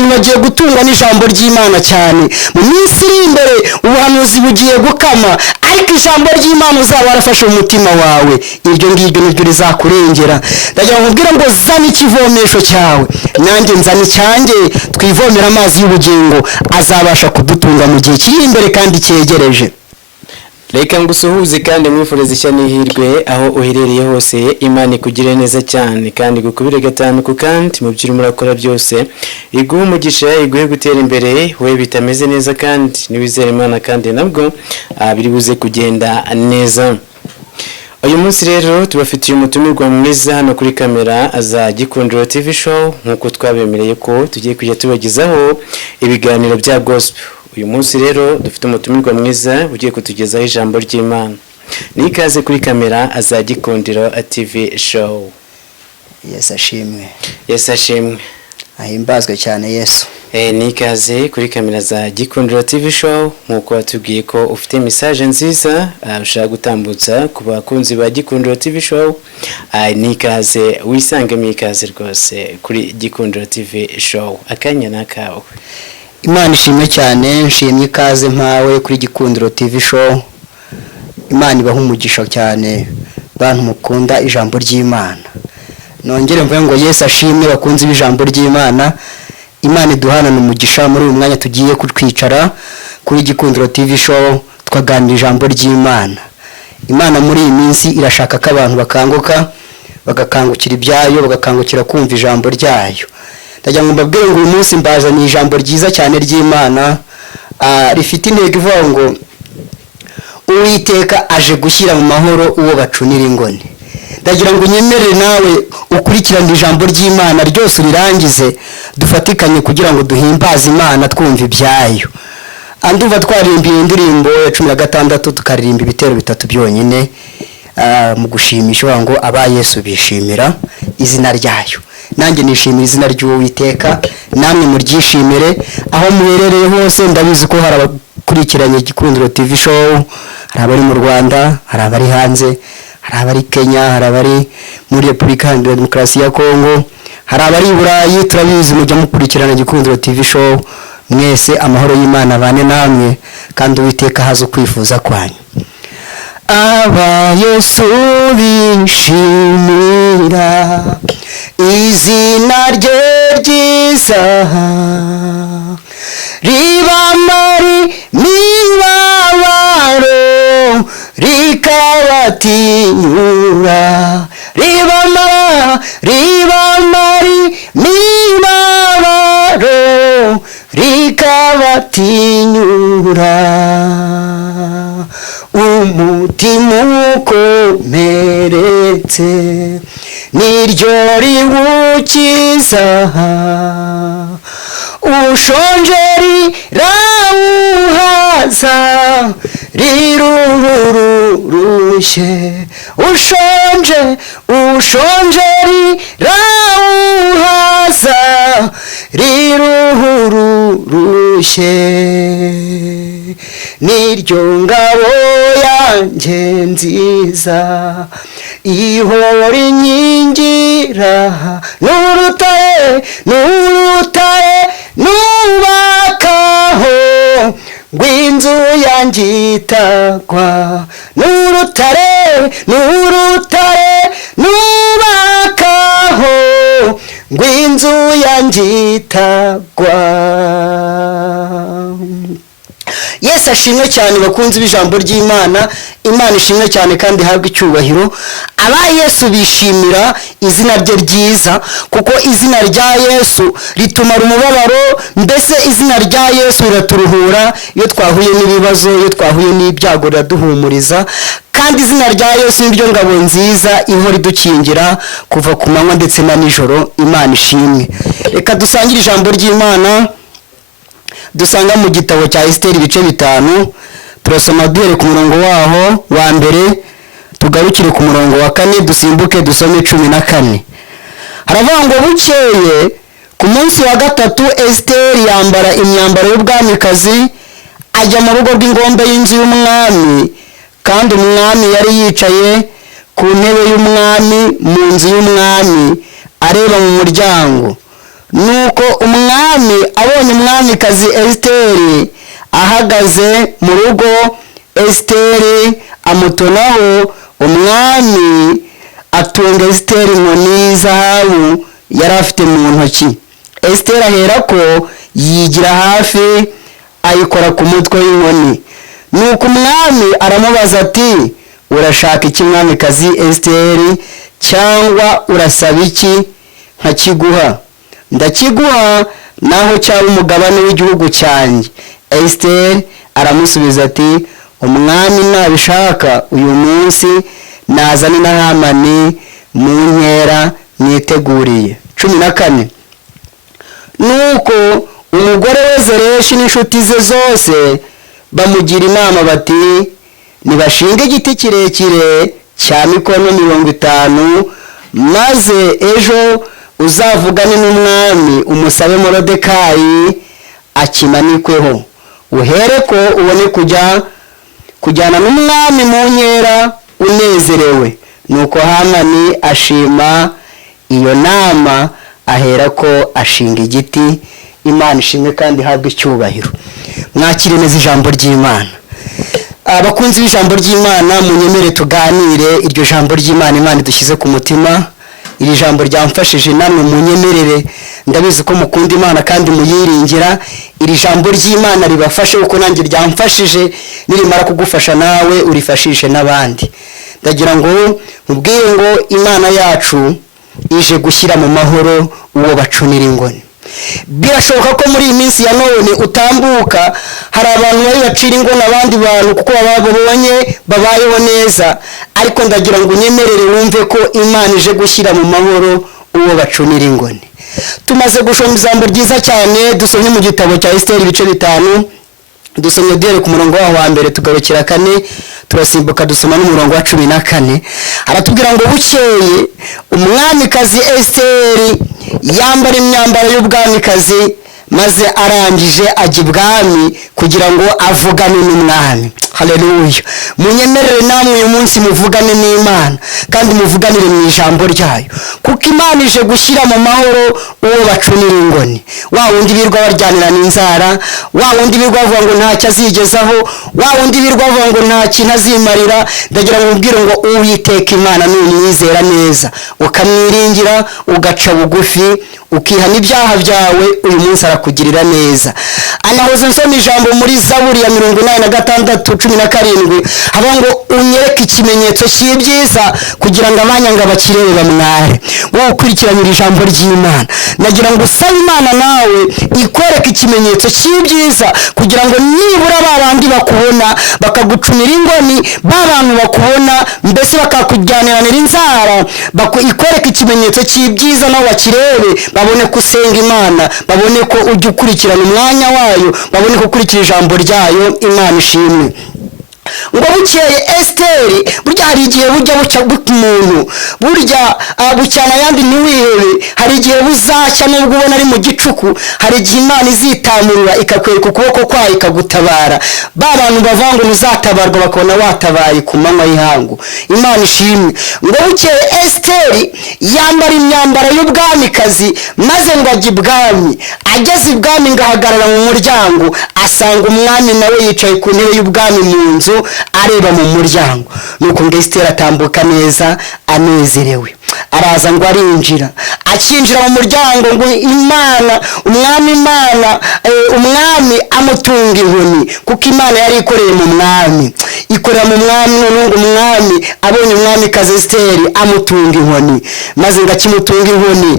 abantu bagiye gutungwa n'ijambo ry'Imana cyane mu minsi iri imbere. Ubuhanuzi bugiye gukama, ariko ijambo ry'Imana uzaba warafashe umutima wawe, iryo ngiryo niryo rizakurengera. Ndagira ngo nkubwire ngo zana ikivomesho cyawe, nanjye nzana icyanjye, twivomera amazi y'ubugingo azabasha kudutunga mu gihe kiri imbere kandi cyegereje. Reka ngusuhuze kandi mwifurize ishya n'ihirwe aho uherereye hose. Imana ikugire neza cyane kandi gukubire gatanu ku kandi mu byo urimo urakora byose, iguhe umugisha, iguhe gutera imbere. We bitameze neza kandi niwizere Imana kandi nabwo biri buze kugenda neza. Uyu munsi rero tubafitiye umutumirwa mwiza hano kuri kamera za Gikundiro TV show, nkuko twabemereye ko tugiye kujya tubagezaho ibiganiro bya gospel. Uyu munsi rero dufite umutumirwa mwiza ugiye kutugezaho ijambo ry'Imana. Nikaze kuri kamera za Gikundiro TV show. Yesu ashimwe. Yesu ashimwe. Ahimbazwe cyane Yesu. Nikaze kuri kamera za Gikundiro TV show, nkuko watubwiye ko ufite message nziza ushaka gutambutsa ku bakunzi ba Gikundiro TV show. Nikaze wisange mikaze rwose kuri Gikundiro TV show. Akanya nakawe. Imana ishimwe cyane, nshimye ikaze mpawe kuri Gikundiro TV show. Imana ibaha umugisha cyane bantu mukunda ijambo ry'Imana. Nongere mvuge ngo Yesu ashimwe bakunze ijambo ry'Imana. Imana iduhana umugisha muri uyu mwanya tugiye kutwicara kuri Gikundiro TV show twaganira ijambo ry'Imana. Imana muri iyi minsi irashaka ko abantu bakanguka, bagakangukira ibyayo, bagakangukira kumva ijambo ryayo. Ndagira ngo mbabwire ngo uyu munsi mbazaniye ijambo ryiza cyane ry'Imana, rifite intego ivuga ngo Uwiteka aje gushyira mu mahoro uwo bacunira ingoni. Ndagira ngo unyemerere nawe ukurikirane ijambo ry'Imana ryose urirangize, dufatikanye kugira ngo duhimbaze Imana twumva ibyayo. Anduva twaririmbiye indirimbo ya 16 tukaririmba ibitero bitatu byonyine mu gushimisha ngo aba Yesu bishimira izina ryayo. Nanjye nishimira izina ry'Uwiteka, namwe muryishimire aho muherereye hose. Ndabizi ko hari abakurikiranye Gikundiro TV show, hari abari mu Rwanda, hari abari hanze, hari abari Kenya, hari abari muri Repubulika Iharanira Demokarasi ya Kongo, hari abari i Burayi. Turabizi mujya mukurikirana Gikundiro TV show. Mwese amahoro y'Imana bane namwe kandi Uwiteka hazo kwifuza kwanyu. Aba Yesu bishimira izina rye ryiza, ribamari mibabaro rikabatinyura, ribamari mibabaro rikabatinyura. Umutima ukomeretse niryo riwukiza, ushonje rirawuhaza, rirururushye. Ushonje rirawuhaza, rirururushye. Niryo ngabo yanjye nziza ihora inkingira, n'urutare nubakaho ngw'inzu yanjye itagwa. N'urutare nubakaho ngw'inzu yanjye itagwa. Yesu ashimwe cyane bakunze bijambo ry'Imana. Imana ishimwe cyane kandi habwe icyubahiro. Aba Yesu bishimira izina rye ryiza, kuko izina rya Yesu ritumara umubabaro. Mbese izina rya Yesu riraturuhura iyo twahuye n'ibibazo, iyo twahuye n'ibyago riraduhumuriza. Kandi izina rya Yesu niryo ngabo nziza ihora idukingira kuva ku manywa ndetse na nijoro. Imana ishimwe. Reka dusangire ijambo ry'Imana dusanga mu gitabo cya Esteri ibice 5. Turasoma duhere ku murongo waho wa mbere tugarukire ku murongo wa 4, dusimbuke dusome 14. Haravuga ngo bukeye ku munsi wa gatatu Esteri yambara imyambaro y'ubwamikazi ajya mu rugo rw'ingombe y'inzu y'umwami, kandi umwami yari yicaye ku ntebe y'umwami mu nzu y'umwami areba mu muryango. nuko umwami abonye umwamikazi Esiteri ahagaze mu rugo, Esiteri amutonaho, umwami atunga Esiteri inkoni y'izahabu yari afite mu ntoki. Esiteri aherako yigira hafi ayikora ku mutwe w'inkoni. Nuko umwami aramubaza ati, urashaka iki mwamikazi Esiteri, cyangwa urasaba iki nkakiguha? Ndakiguha naho cyaba umugabane w'igihugu cyanjye. Esiteri aramusubiza ati, umwami nabishaka uyu munsi nazane na Hamani mu nkera mwiteguriye. 14. Nuko umugore we Zereshi n'inshuti ze zose bamugira inama bati, nibashinga igiti kirekire cya mikono 50, maze ejo uzavugane n'umwami umusabe Morodekayi akimanikweho, uhereko ubone kujyana n'umwami mu nkera unezerewe. Nuko Hamani ashima iyo nama, aherako ashinga igiti. Imana ishimwe kandi ihabwe icyubahiro. Mwakire neza ijambo ry'Imana. Abakunzi b'ijambo ry'Imana, munyemere tuganire iryo jambo ry'Imana Imana dushyize ku mutima. Iri jambo ryamfashije namwe munyemerere, ndabizi ko mukunda Imana kandi muyiringira. Iri jambo ry'Imana ribafashe uko nanjye ryamfashije, nirimara kugufasha nawe urifashishe n'abandi. Ndagira ngo mubwire ngo Imana yacu ije gushyira mu mahoro uwo bacunira ingoni. Birashoboka ko muri iyi minsi ya none utambuka, hari abantu bari bacira ingoni abandi bantu kuko bababonye babayeho neza, ariko ndagira ngo unyemerere wumve ko Imana ije gushyira mu mahoro uwo bacunira ingoni. Tumaze gushoma ijambo ryiza cyane, dusomye mu gitabo cya Esiteri ibice 5, dusomye duhere ku murongo wa mbere tugarukira 4, turasimbuka dusoma n'umurongo wa 14. Aratubwira ngo bukeye umwamikazi Esiteri yambara imyambaro y'ubwamikazi, maze arangije ajya ibwami kugira ngo avugane n'umwami. Haleluya. Munyemerere namwe uyu munsi muvugane n'Imana kandi muvuganire mu ijambo ryayo, kuko Imana ije gushyira mu mahoro uwo bacunira ingoni. Wa wundi birwa baryanira n'inzara, wa wundi birwa bavuga ngo ntacyo azigezaho, wa wundi birwa bavuga ngo nta kintu azimarira. Ndagira ngo mubwire ngo Uwiteka Imana numwizera neza ukamwiringira ugaca bugufi ukihana ibyaha byawe, uyu munsi arakugirira neza. Anahoze nsoma ijambo muri Zaburi ya 86:17 haba ngo unyereke ikimenyetso cy'ibyiza kugira ngo abanyanga bakirebe bamware. Wowe ukurikiranye iri jambo ry'Imana, nagira ngo usabe Imana nawe ikwereke ikimenyetso cy'ibyiza kugira ngo nibura babandi bakubona bakagucunira ingoni, babantu bakubona mbese bakakujyanira inzara, ikwereke ikimenyetso cy'ibyiza nawe bakirebe, babone ko usenga Imana, babone ko ujya ukurikirana umwanya wayo, babone ko ukurikira ijambo ryayo. Imana ishimwe. Ngo bukeye Esiteri, burya hari igihe bujya bucya umuntu, burya bucyana yandi ntiwihebe. Hari igihe buzacya nubwo ubona ari mu gicuku, hari igihe Imana izitamurura ikakwereka ukuboko kwayo ikagutabara. Ba bantu bavuga ngo uzatabarwa bakabona watabaye ku manywa y'ihangu. Imana ishimwe. Ngo bukeye Esiteri yambara imyambaro y'ubwamikazi, maze ngo ajya ibwami. Ageze ibwami ngahagarara mu muryango, asanga umwami nawe yicaye ku ntebe y'ubwami mu nzu areba mu muryango. Nuko ngo Esiteri atambuka neza anezerewe, araza ngo arinjira. Akinjira mu muryango ngo umwami amutunga inkoni, kuko Imana yari ikoreye mu mwami, ikorera mu mwami. None ngo umwami abonye umwamikazi Esiteri amutunga inkoni, maze ngo akimutunga inkoni,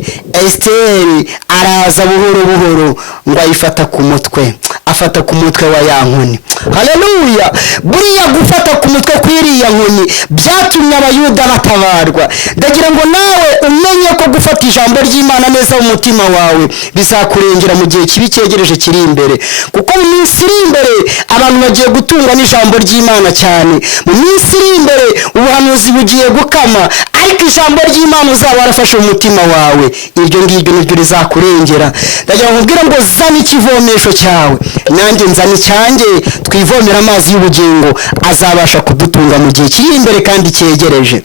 Esiteri araza buhoro buhoro ngo ayifata ku mutwe, afata ku mutwe wa ya nkoni. Haleluya. Buriya gufata ku mutwe kw'iriya nkoni byatumye abayuda batabarwa. Ndagira ngo nawe umenye ko gufata ijambo ry'Imana neza mu mutima wawe bizakurengera mu gihe kibi cyegereje kiri imbere, kuko mu minsi iri imbere abantu bagiye gutungwa n'ijambo ry'Imana cyane. Mu minsi iri imbere ubuhanuzi bugiye gukama, ariko ijambo ry'Imana uzaba warafashe mu mutima wawe, iryo ngiryo niryo rizakurengera. Ndagira ngo nkubwire ngo zana ikivomesho cyawe, nanjye nzana icyanjye, twivomera amazi y'ubugingo azabasha kudutunga mu gihe kiri imbere kandi cyegereje.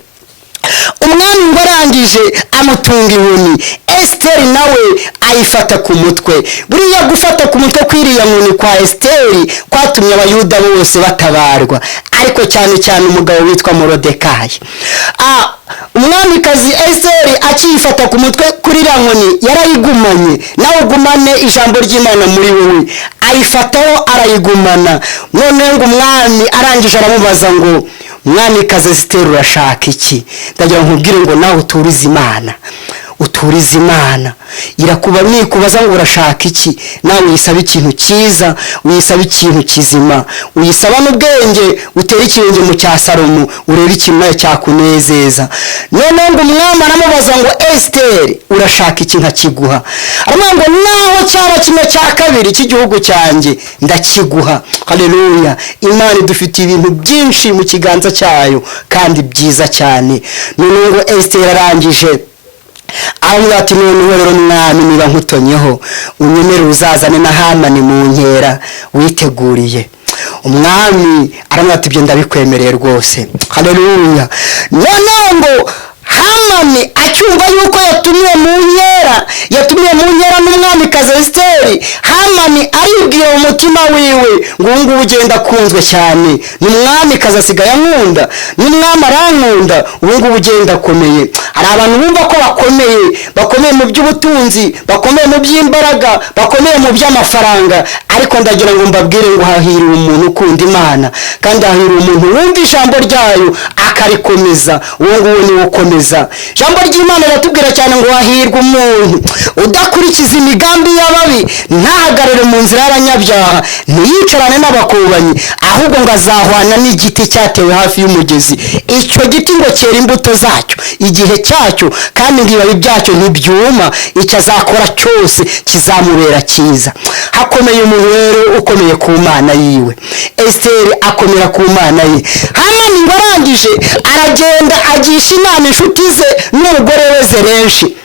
umwami ngo arangije amutunga inkoni, Esiteri nawe ayifata ku mutwe. Buriya gufata ku mutwe kw'iriya nkoni kwa Esiteri kwatumye abayuda bose batabarwa, ariko cyane cyane umugabo witwa Morodekayi. Umwamikazi Esiteri akiyifata ku mutwe kuri iriya nkoni yarayigumanye. Nawe ugumane ijambo ry'Imana muri wowe, ayifataho arayigumana. None ngo umwami arangije aramubaza ngo umwamikazi Esiteri urashaka iki? Ndagira nkubwire ngo nawe uturize Imana irakuba nikubaza ngo urashaka iki, nawe uyisaba ikintu cyiza, uyisaba ikintu kizima, uyisaba n'ubwenge, utera ikirenge mu cya Salomo urebe ikintu nayo cyakunezeza. None ngo umwami aramubaza ngo Esiteri urashaka iki nkakiguha? Aravuga ngo naho cyaba kimwe cya kabiri cy'igihugu cyanjye ndakiguha. Haleluya! Imana idufitiye ibintu byinshi mu kiganza cyayo kandi byiza cyane. None ngo Esiteri arangije aramubwira ati noneho rero mwami niba nkutonyeho unyemere uzazane na Hamani mu nkera witeguriye. Umwami aramubwira ati ibyo ndabikwemereye rwose. Haleluya! Noneho ngo Hamani acyumva yuko yatumiwe mu nkera n'umwamikazi Esiteri, Hamani aribwira mu mutima wiwe ngo ubu ngubu ugenda akunzwe cyane, n'umwamikazi asigaye ankunda, n'umwami arankunda, ubu ngubu ugenda akomeye. Hari abantu bumva ko bakomeye mu by'ubutunzi, bakomeye mu by'imbaraga, bakomeye mu by'amafaranga, ariko ndagira ngo mbabwire ngo hahiriwe umuntu ukunda Imana, kandi hahiriwe umuntu wumva ijambo ryayo akarikomeza, uwo nguwo niwe ukomeza. Ijambo ry'Imana riratubwira cyane ngo hahirwa umuntu udakurikiza imigambi y'ababi, ntahagarare mu nzira y'abanyabyaha, ntiyicarane n'abakobanyi, ahubwo ngo azahwana n'igiti cyatewe hafi y'umugezi. Icyo giti ngo cyera imbuto zacyo igihe cyacyo, kandi ibibabi byacyo ntibyuma. Icyo azakora cyose kizamubera cyiza. Hakomeye umuntu rero ukomeye ku Mana yiwe. Esiteri akomera ku Mana ye. Hamani ngo arangije aragenda agisha inama inshuti ze n'umugore we Zereshi.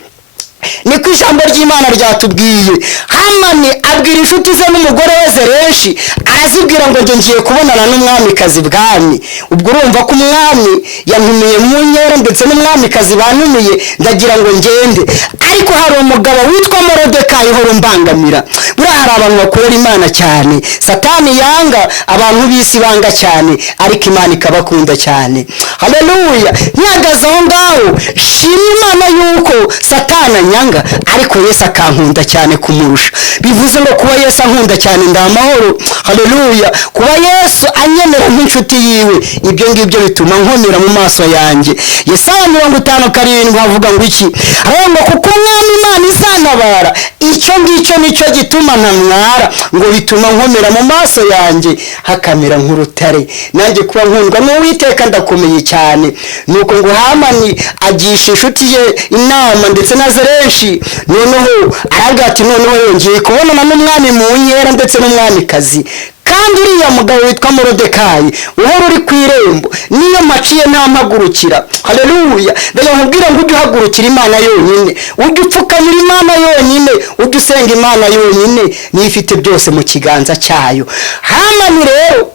Niko ijambo ry'Imana ryatubwiye. Hamani abwira inshuti ze n'umugore we Zereshi, arazibwira ngo ngiye kubonana n'umwamikazi bwami. Ubwo urumva ko umwami yantumiye mu nkera ndetse n'umwamikazi bantumiye, ndagira ngo ngende. Ariko hari umugabo witwa Morodekayi uhora umbangamira. Buriya hari abantu bakorera Imana cyane, Satani yanga, abantu b'isi banga cyane, ariko Imana ikabakunda cyane. Haleluya! Ntihagaze aho ngaho, shima Imana yuko Satani nyanga, ariko Yesu akankunda cyane kumurusha. Bivuze ngo kuba Yesu ankunda cyane ndamahoro. Haleluya! Kuba Yesu anyemera nk'inshuti yiwe, ibyo ngibyo bituma nkomera mu maso yanjye. Yesaya 50:7 havuga ngo iki? Ngo kuko umwami Imana izantabara, icyo ngicyo nicyo gituma ntamwara, ngo bituma nkomera mu maso yanjye hakamera nk'urutare. Nanjye kuba nkundwa n'Uwiteka ndakomeye cyane. Nuko ngo Hamani agisha inshuti ye inama ndetse na Zereshi. Noneho aravuga ati noneho yongeye kubonana n'umwami mu nkera ndetse n'umwamikazi. Kandi uriya mugabo witwa Morodekayi uhora uri ku irembo, niyo maciye ntampagurukira. Haleluya! Ndagira nkubwire ngo ujye uhagurukira Imana yonyine, ujye upfukamira Imana yonyine, ujye usenga Imana yonyine, niyo ifite byose mu kiganza cyayo. Hamani rero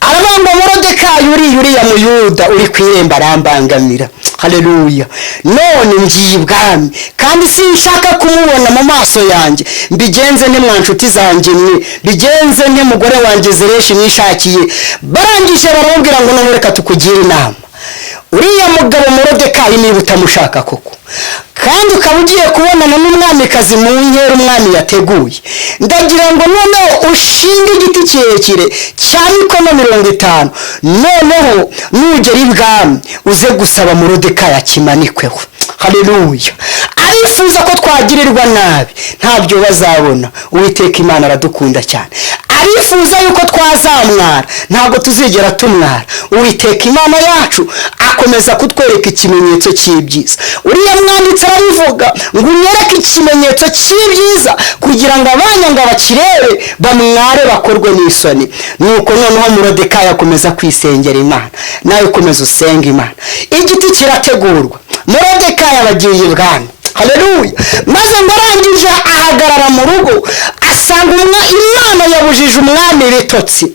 arabamba Morodekayi uriya Muyuda uri ku irembo arambangamira. Haleluya! None ngiye ibwami kandi sinshaka kumubona mu maso yanjye. Mbigenze nte mwa nshuti zanjye mwe, bigenze nte mugore wanjye Zereshi nishakiye. Barangije baramubwira ngo none reka tukugire inama. Uriya mugabo Morodekayi niba utamushaka koko, kandi ukaba ugiye kubonana n'umwamikazi mu nkera umwami yateguye, ndagira ngo noneho ushinge igiti kirekire cya mikono 50, noneho nugera ibwami uze gusaba Morodekayi akimanikweho. Haleluya! Arifuza ko twagirirwa nabi, ntabyo bazabona. Uwiteka Imana aradukunda cyane, arifuza yuko twazamwara, ntabwo tuzigera tumwara. Uwiteka Imana yacu akomeza kutwereka ikimenyetso cy'ibyiza. Uriya mwanditsi arabivuga ngo unyereke ikimenyetso cy'ibyiza kugira ngo abanyanga bakirebe bamware bakorwe n'isoni. Nuko noneho Morodekayi akomeza kwisengera Imana. Nawe komeza usenga Imana. Igiti kirategurwa, Morodekayi abagiye ibwami. Haleluya! Maze ngo arangije ahagarara mu rugo, asanga Imana yabujije umwami ibitotsi.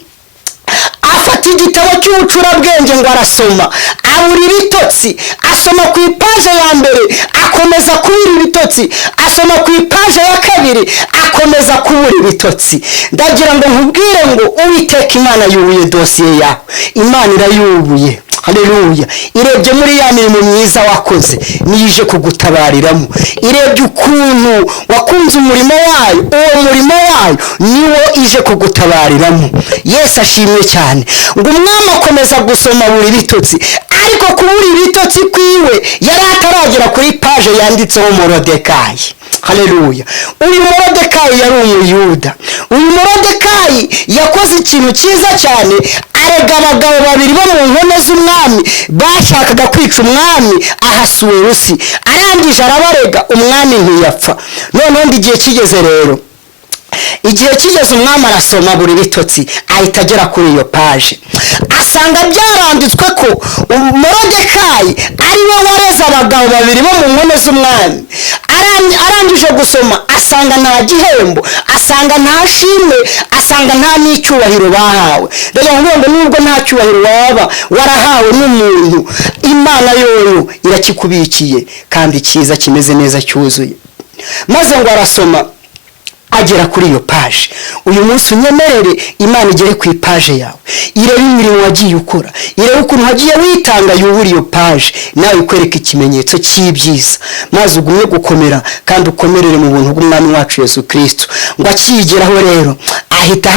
afata igitabo cy'ubucurabwenge ngo arasoma abura ibitotsi, asoma ku ipaje ya mbere akomeza kubura ibitotsi, asoma ku ipaje ya kabiri akomeza kubura ibitotsi. Ndagira ngo nkubwire ngo Uwiteka Imana yubuye dosiye yawe, Imana irayubuye. Haleluya. Irebye muri ya mirimo myiza wakoze nije kugutabariramo, irebye ukuntu wakunze umurimo wayo, uwo murimo wayo niwo ije kugutabariramo. Yesu ashimwe cyane. Ngo umwami akomeza gusoma buri bitotsi, ariko kubura ibitotsi kwiwe yari ataragera kuri paje yanditseho Morodekayi. Haleluya. Uyu Morodekayi yari umuyuda. Uyu Morodekayi yakoze ikintu cyiza cyane, arega abagabo babiri bo mu nkone z'umwami bashakaga kwica umwami Ahasuwerusi. Arangije arabarega, umwami ntiyapfa. Noneho igihe kigeze rero, igihe kigeze umwami arasoma buri bitotsi, ahita agera kuri iyo paje asanga byaranditswe ko Morodekayi ari we wareze abagabo babiri bo mu nkone z'umwami. Arangije gusoma asanga nta gihembo, asanga nta shimwe, asanga nta n'icyubahiro bahawe. Rero ngo nubwo nta cyubahiro waba warahawe n'umuntu, Imana yoyo irakikubikiye kandi cyiza kimeze neza cyuzuye. Maze ngo arasoma agera kuri iyo paje. Uyu munsi unyemerere Imana igere ku ipaje yawe, irebe imirimo wagiye ukora, irebe ukuntu wagiye witanga, yubura iyo paje nawe ikwereka ikimenyetso cy'ibyiza, maze ugumye gukomera kandi ukomerere mu buntu bw'umwami wacu Yesu Kristo. Ngo akigeraho rero ahita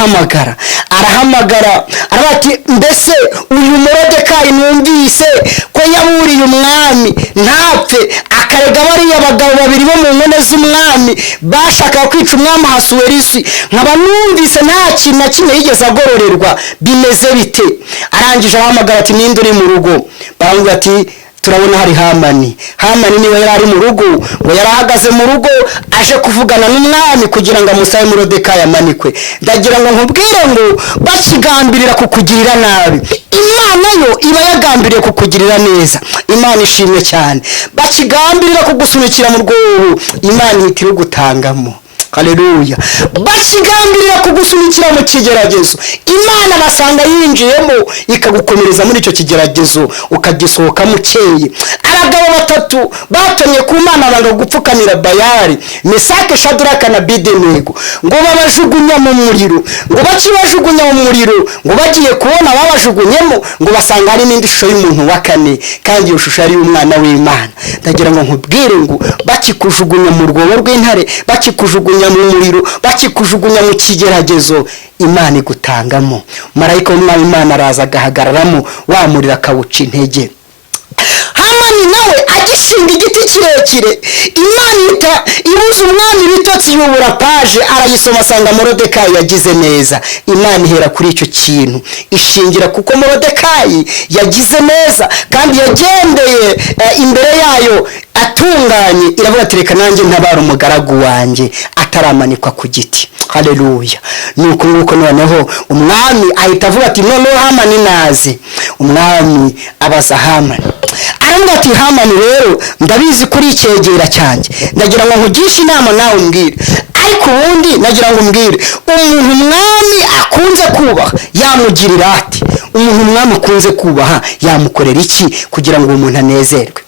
arahamagara arabati, mbese uyu Morodekayi numvise ko yaburiye umwami ntapfe, akarega bariya abagabo babiri bo mu nkone z'umwami bashakaga kwica umwami Ahasuwerusi, nkaba numvise nta kintu na kimwe yigeze agororerwa, bimeze bite? Arangije ahamagara ati, ninde uri mu rugo? Baramubwira ati, turabona hari Hamani. Hamani niwe yari ari mu rugo, ngo yarahagaze mu rugo aje kuvugana n'umwami kugira ngo amusabe Morodekayi amanikwe. Ndagira ngo nkubwire ngo bakigambirira kukugirira nabi, Imana yo iba yagambiriye kukugirira neza. Imana ishimwe cyane. Bakigambirira kugusunikira mu rwobo, Imana ihita irugutangamo. Haleluya. Bakigambirira kugusunikira mu kigeragezo, Imana basanga yinjiyemo ikagukomereza muri icyo kigeragezo ukagisohoka mukeye. Abagabo batatu batonye ku Mana banga gupfukamira Bayali, Mesaki, Shadaraka na Abedenego, ngo babajugunya mu muriro. Ngo bakibajugunya mu muriro, ngo bagiye kubona babajugunyemo, ngo basanga hari n'indi shusho y'umuntu wa kane, kandi iyo shusho ari umwana w'Imana. Ndagira ngo nkubwire ngo bakikujugunya mu rwobo rw'intare, bakikujugunya mu muriro, bakikujugunya mu kigeragezo, Imana igutangamo. Marayika w'Umwami Imana araza agahagararamo, wamurira akawuca intege. Hamani nawe agishinga igiti kirekire, Imana ibuza umwami ibitotsi, yubura paje arayisoma asanga Morodekayi yagize neza. Imana ihera kuri icyo kintu ishingira kuko Morodekayi yagize neza kandi yagendeye imbere yayo atunganye, iravuga ati, reka nanjye ntabara umugaragu wanjye ataramanikwa ku giti. Haleluya. Nuko noneho umwami ahita avuga ati, noneho Hamani naze. Umwami abaza Hamani, aramubwira ati, Hamani rero ndabizi kuri icyegera cyanjye, ndagira ngo nkugishe inama nawe umbwire. Ariko ubundi nagira ngo umbwire, umuntu umwami akunze kubaha yamugirira ati? Umuntu umwami akunze kubaha yamukorera iki kugira ngo umuntu anezerwe?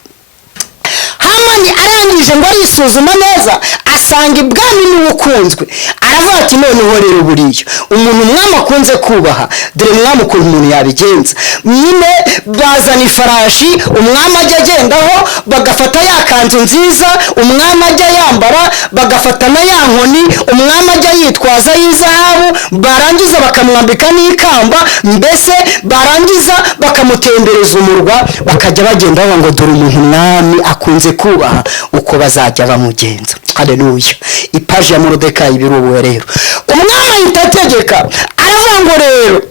Hamani arangije ngo arisuzuma neza asanga ibwami n'ubukunzwe, aravuga ati, noneho rero buriya umuntu umwami akunze kubaha, dore umwami ukuntu umuntu yabigenza. Nyine bazana ifarashi umwami ajya agendaho, bagafata ya kanzu nziza umwami ajya yambara, bagafata na ya nkoni umwami ajya yitwaza y'izahabu, barangiza bakamwambika n'ikamba, mbese barangiza bakamutembereza umurwa, bakajya bagendaho ngo dore umuntu umwami akunze kubaha uko bazajya bamugenza. Haleluya. Ipaji ya Morodekayi birubuwe rero. Umwami ahita ategeka, aravuga ngo rero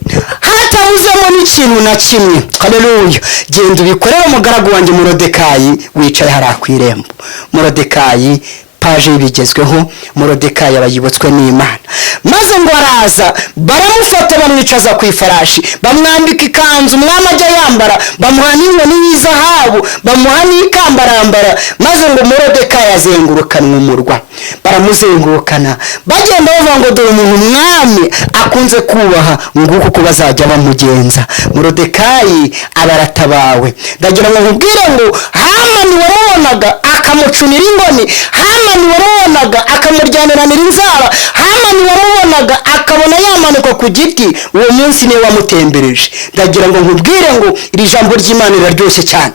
hatabuzemo n'ikintu na kimwe. Haleluya. Genda ubikorere umugaragu wanjye Morodekayi wicaye hariya ku irembo. Morodekayi paje y'ibigezweho, Morodekayi abayibotswe n'Imana. maze ngo araza baramufata bamwicaza ku ifarashi bamwambika ikanzu umwami ajya yambara bamuha n'inkoni y'izahabu bamuha n'ikamba arambara maze ngo Moridekayi azengurukanwa umurwa baramuzengurukana bagenda bavuga ngo dore umuntu umwami akunze kubaha nguko uko bazajya bamugenza. Moridekayi abaratabawe. Ndagira ngo nkubwire ngo Hamani wamubonaga akamucunira ingoni, Hamani wamubonaga akamuryanirana inzara, Hamani wamubonaga akabona yamanuka ku giti, uwo munsi niwe wamutembereje. Ndagira ngo nkubwire ngo iri jambo ry'Imana riraryoshye cyane.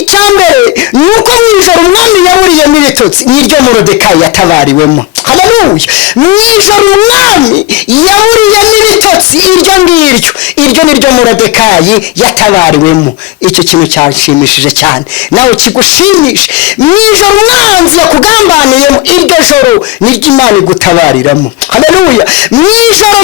Icyambere nuko mwijoro umwami yaburiyemo ibitotsi niryo Moridekayi yatabariwemo. Haleluya. Mwijoro umwami yaburiyemo ibitotsi iryo niryo Moridekayi yatabariwemo. Icyo kintu cyashimishije cyane, nawe kigushimishe. Mwijoro umwanzi yakugambaniyemo, iryo joro niryo Imana igutabariramo. Haleluya. Mwijoro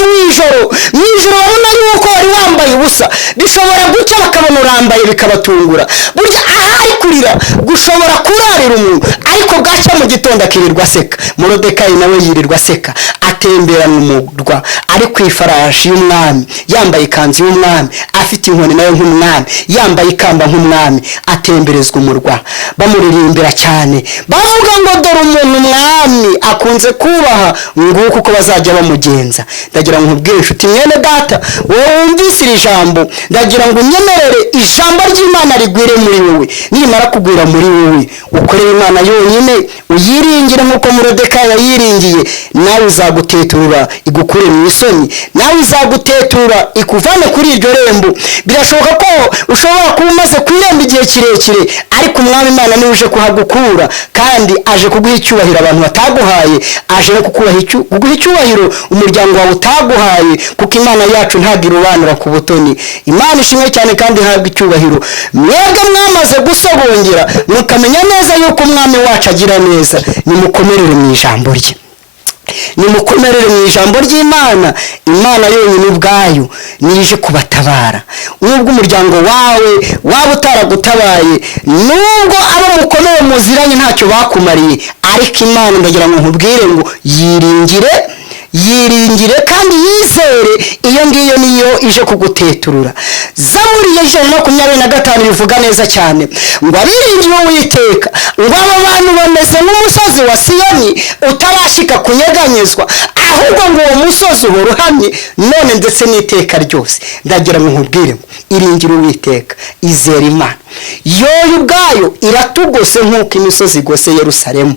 wabona yuko wari wambaye ubusa, bishobora gucya bakabona urambaye bikabatungura. Burya ahari kurira gushobora kurarira umuntu, ariko bwacya mu gitondo akirirwa aseka. Moridekayi nawe yirirwa aseka, atemberana umurwa ari ku ifarashi y'umwami, yambaye ikanzu y'umwami, afite inkoni nayo nk'umwami, yambaye ikamba nk'umwami, atemberezwa umurwa. Bamuririmbira cyane bavuga ngo dore umuntu umwami akunze kubaha nguko uko bazajya bamugenza. Ndagira ngo nkubwire inshuti mwene data, wowe wumvise iri jambo, ndagira ngo unyemerere ijambo ry'Imana rigwire muri wowe. Nimara kugwira muri wowe, ukorere Imana yonyine, uyiringire nk'uko Moridekayi yayiringiye, nawe izagutetura igukure mu isoni, nawe izagutetura ikuvane kuri iryo rembo. Birashoboka ko ushobora kuba umaze kwiremba igihe kirekire, ariko umwami Imana niwe uje kuhagukura, kandi aje kuguha icyubahiro abantu bataguhaye, aje no kuguha icyubahiro umuryango wawe utaguhaye, kuko Imana yacu ntabwo irobanura ku butoni. Imana ishimwe cyane kandi ihabwa icyubahiro. Mwebwe mwamaze gusobongera mukamenya neza yuko umwami wacu agira neza, nimukomerere mu ijambo rye, nimukomerere mu ijambo ry'Imana. Imana yonyine ubwayo nije kubatabara. Nubwo umuryango wawe waba utaragutabaye, nubwo abo mukomeye muziranye ntacyo bakumariye, ariko Imana ndagira ngo nkubwire ngo yiringire kandi yizere, iyo ngiyo niyo ije kuguteturura. Zaburi ya 125 bivuga neza cyane ngo abiringiye Uwiteka, ngo abo bantu bameze nk'umusozi wa Siyoni utarashika kunyeganyezwa, ahubwo ngo uwo musozi uhora uhamye none ndetse n'iteka ryose. Ndagira ngo nkubwire ngo iringira Uwiteka, izera Imana. Yoyo ubwayo iratugose nk'uko imisozi igose Yerusalemu.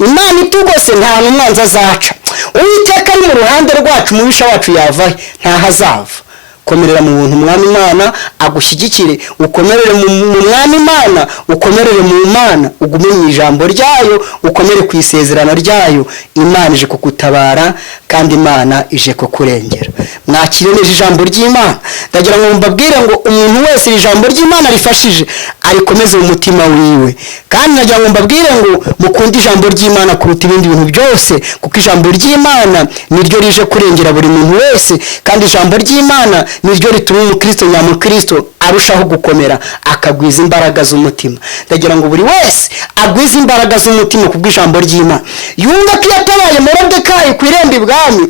Imana itugose nta n'umwanzi azaca. Uwiteka ari mu ruhande rwacu, mubisha wacu yavahe ntahazava. Komerera mu buntu umwami Imana agushyigikire, ukomerere mu mwami Imana, ukomerere mu Mana, ugume mu ijambo ryayo, ukomere ku isezerano ryayo. Imana ije kugutabara kandi Imana ije kukurengera. Mwakire neza ijambo ry'Imana. Ndagira ngo mbabwire ngo umuntu wese iri jambo ry'Imana rifashije arikomeze mu mutima wiwe, kandi ndagira ngo mbabwire ngo mukunde ijambo ry'Imana kuruta ibindi bintu byose, kuko ijambo ry'Imana niryo rije kurengera buri muntu wese, kandi ijambo ry'Imana niryo rituma umukristo nyamukristo arushaho gukomera, akagwiza imbaraga z'umutima. Ndagira ngo buri wese agwize imbaraga z'umutima kubw'ijambo ry'Imana, yumva ko yatabaye Moridekayi ku irembo ibwami,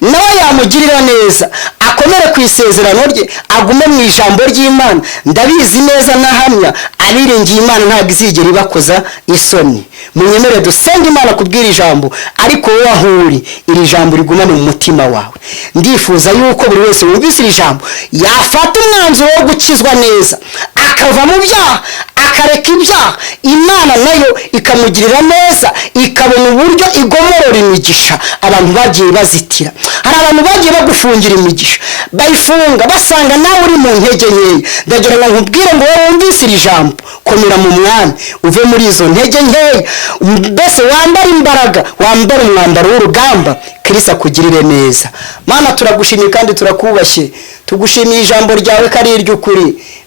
nawe yamugirira neza, akomere ku isezerano rye, agume mu ijambo ry'Imana. Ndabizi neza nahamya abiringiye Imana ntabwo izigera ibakoza isoni. Munyemere dusenge Imana kubwira ijambo, ariko wowe ahuri iri jambo rigumane mu mutima wawe. Ndifuza yuko buri wese wumvise iri jambo yafata umwanzuro wo gukizwa neza, akava mu byaha, akareka ibyaha, Imana nayo ikamugirira neza, ikabona uburyo igomorora imigisha abantu bagiye bazitira. Hari abantu bagiye bagufungira imigisha, bayifunga basanga nawe uri mu ntege nkeya. Ndagira ngo nkubwire ngo wowe wumvise iri jambo, komera mu mwami, uve muri izo ntege nkeya, mbese wambara imbaraga, wambara umwambaro w'urugamba, Kristo akugirire neza. Mana turagushimiye kandi turakubashye, tugushimiye ijambo ryawe ko ari iry'ukuri.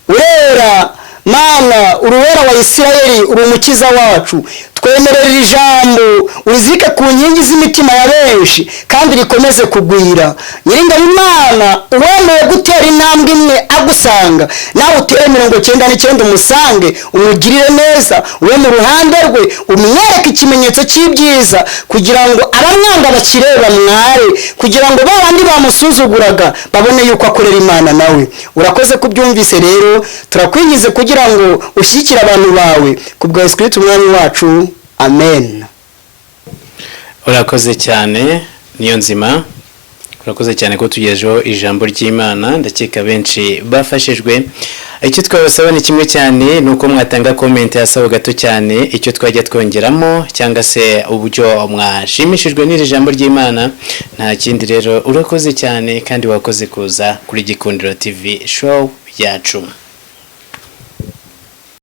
Urera Mana, uruwera wa Isirayeli, uri umukiza wacu. twemerera ijambo urizike ku nkingi z'imitima ya benshi kandi rikomeze kugwira. Nyiringabo Imana uwemeye gutera intambwe imwe agusanga, nawe utere 99 umusange, umugirire neza, ube mu ruhande rwe, umwereke ikimenyetso cy'ibyiza, kugira ngo abamwanga bakireba mware, kugira ngo babandi bamusuzuguraga babone yuko akorera Imana nawe. Urakoze kubyumvise rero, turakwingize kugira ngo ushyikire abantu bawe kubwa Yesu Kristo umwami wacu. Amen. Urakoze cyane niyo nzima, urakoze cyane ko tugejeho ijambo ry'Imana. Ndakeka benshi bafashijwe. Icyo twabasaba ni kimwe cyane, nuko mwatanga comment yasaba gato cyane icyo twajya twongeramo cyangwa se uburyo mwashimishijwe n'iri jambo ry'Imana. Nta kindi rero, urakoze cyane kandi wakoze kuza kuri Gikundiro TV show yacu.